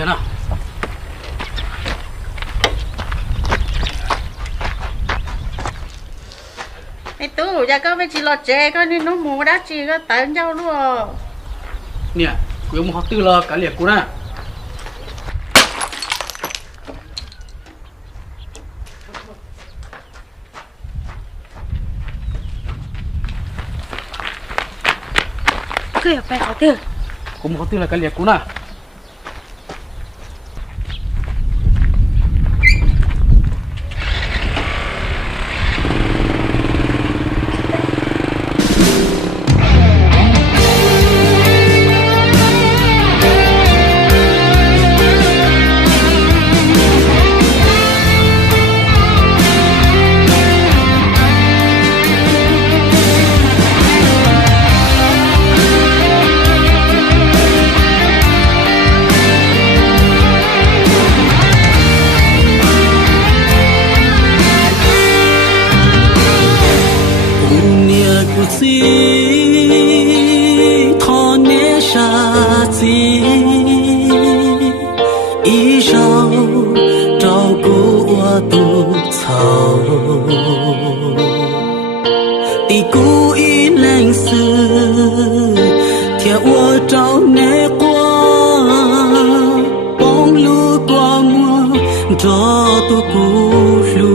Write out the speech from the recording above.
点呢。ไอ้ตู้อยากก็ไปจีรอเจก็นี่น้องหมูได้จีก็เติมเจ้าลูก เนี่ยกูยังมึงเขาตื้อเลยกันเหลียกกูนะ cứ phải họ tiêu กูมึงเขาตื้อเลยกันเหลียกกูนะ一手照顾我独草，的孤影冷死，贴我照那光，帮路光我，照顾孤路。